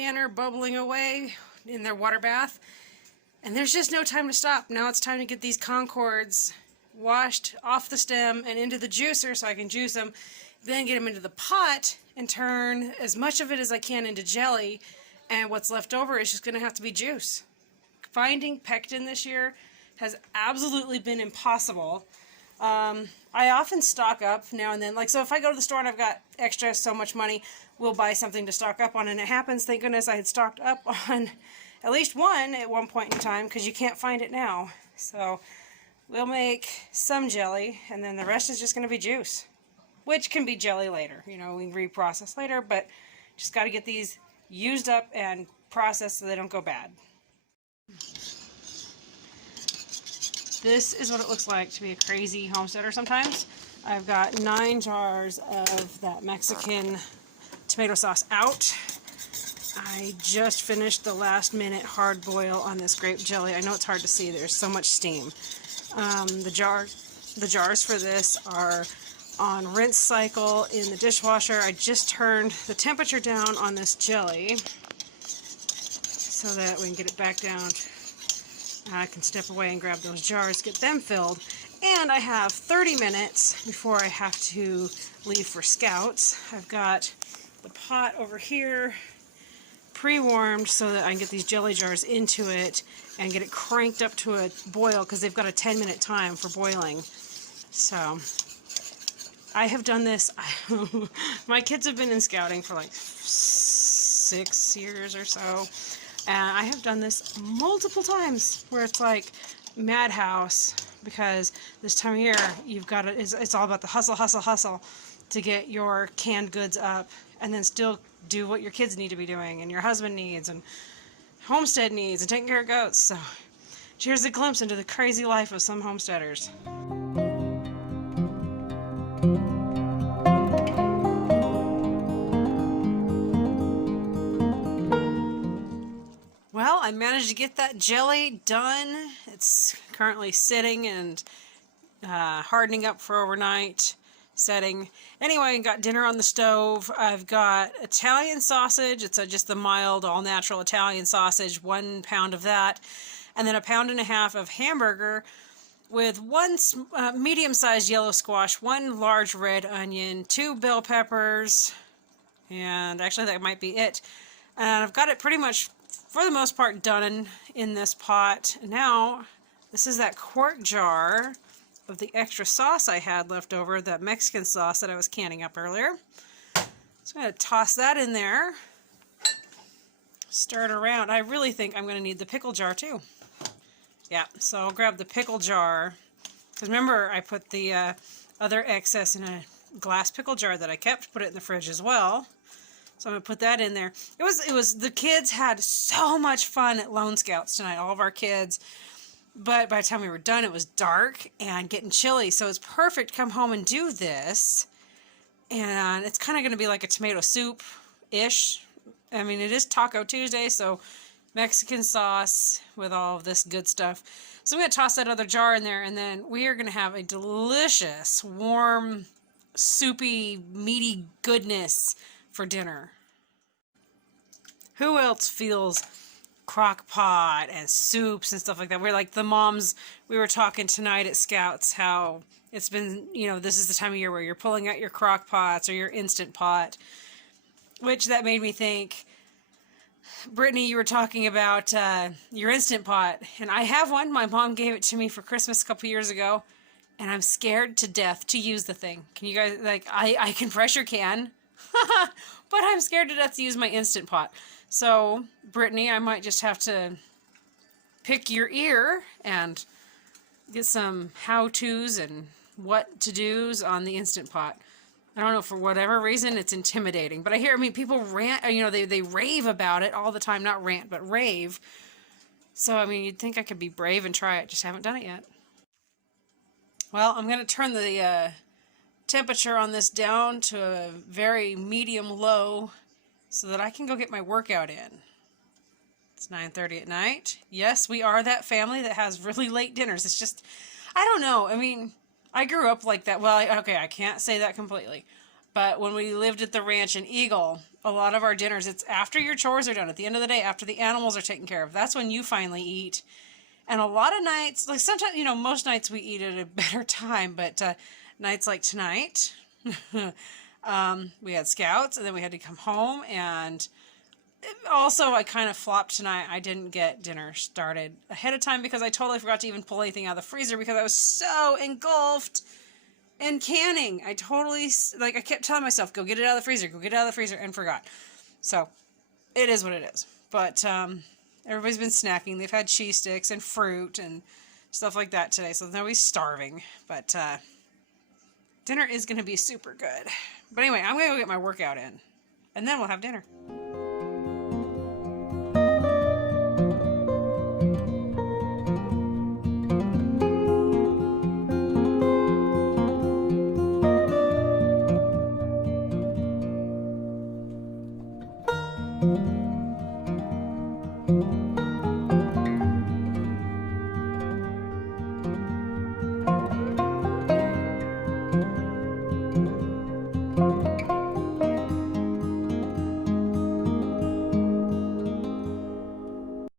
canner bubbling away in their water bath. And there's just no time to stop. Now it's time to get these Concords washed off the stem and into the juicer so I can juice them. Then get them into the pot and turn as much of it as I can into jelly. And what's left over is just going to have to be juice. Finding pectin this year has absolutely been impossible. I often stock up now and then. Like, so if I go to the store and I've got extra so much money, we'll buy something to stock up on. And it happens, thank goodness, I had stocked up on at least one at one point in time because you can't find it now. So we'll make some jelly and then the rest is just going to be juice, which can be jelly later. You know, we can reprocess later, but just got to get these used up and processed so they don't go bad. This is what it looks like to be a crazy homesteader sometimes. I've got 9 jars of that Mexican tomato sauce out. I just finished the last minute hard boil on this grape jelly. I know it's hard to see, there's so much steam. The jars for this are on rinse cycle in the dishwasher. I just turned the temperature down on this jelly so that we can get it back down. I can step away and grab those jars, get them filled. And I have 30 minutes before I have to leave for scouts. I've got the pot over here pre-warmed so that I can get these jelly jars into it and get it cranked up to a boil because they've got a 10-minute time for boiling. So I have done this. My kids have been in scouting for like 6 years or so. And I have done this multiple times where it's like madhouse because this time of year you've got to, it's all about the hustle, hustle, hustle to get your canned goods up and then still do what your kids need to be doing and your husband needs and Homestead needs and taking care of goats. So here's a glimpse into the crazy life of some homesteaders. Well, I managed to get that jelly done. It's currently sitting and hardening up for overnight setting. Anyway, I got dinner on the stove. I've got Italian sausage. It's just the mild, all-natural Italian sausage, 1 pound of that. And then 1.5 pounds of hamburger with 1 medium-sized yellow squash, 1 large red onion, 2 bell peppers, and actually that might be it. And I've got it pretty much, for the most part, done in this pot. Now, this is that quart jar of the extra sauce I had left over, that Mexican sauce that I was canning up earlier. So I'm going to toss that in there, stir it around. I really think I'm going to need the pickle jar too. Yeah, so I'll grab the pickle jar, because remember I put the other excess in a glass pickle jar that I kept, put it in the fridge as well. So I'm going to put that in there. It was, the kids had so much fun at Lone Scouts tonight, all of our kids. But by the time we were done, it was dark and getting chilly. So it's perfect to come home and do this. And it's kind of going to be like a tomato soup-ish. I mean, it is Taco Tuesday, so Mexican sauce with all of this good stuff. So I'm going to toss that other jar in there, and then we are going to have a delicious, warm, soupy, meaty goodness for dinner. Who else feels crock pot and soups and stuff like that? We're like the moms. We were talking tonight at Scouts how it's been, you know, this is the time of year where you're pulling out your crock pots or your Instant Pot, which that made me think, Brittany, you were talking about your Instant Pot, and I have one. My mom gave it to me for Christmas a couple years ago, and I'm scared to death to use the thing. Can you guys, like, I can pressure can, but I'm scared to death to use my Instant Pot. So, Brittany, I might just have to pick your ear and get some how-tos and what-to-dos on the Instant Pot. I don't know, for whatever reason, it's intimidating. But I hear, I mean, people rant, you know, they rave about it all the time. Not rant, but rave. So, I mean, you'd think I could be brave and try it. Just haven't done it yet. Well, I'm going to turn the temperature on this down to a very medium-low so that I can go get my workout in. It's 9:30 at night. Yes, we are that family that has really late dinners. It's just, I don't know. I mean, I grew up like that. Well, okay, I can't say that completely. But when we lived at the ranch in Eagle, a lot of our dinners, it's after your chores are done, at the end of the day, after the animals are taken care of. That's when you finally eat. And a lot of nights, like sometimes, you know, most nights we eat at a better time, but nights like tonight, we had scouts, and then we had to come home. And also, I kind of flopped tonight. I didn't get dinner started ahead of time because I totally forgot to even pull anything out of the freezer because I was so engulfed in canning. I totally, like, I kept telling myself, go get it out of the freezer, go get it out of the freezer, and forgot. So, it is what it is. But, everybody's been snacking. They've had cheese sticks and fruit and stuff like that today, so nobody's starving. But, dinner is going to be super good. But anyway, I'm going to go get my workout in, and then we'll have dinner.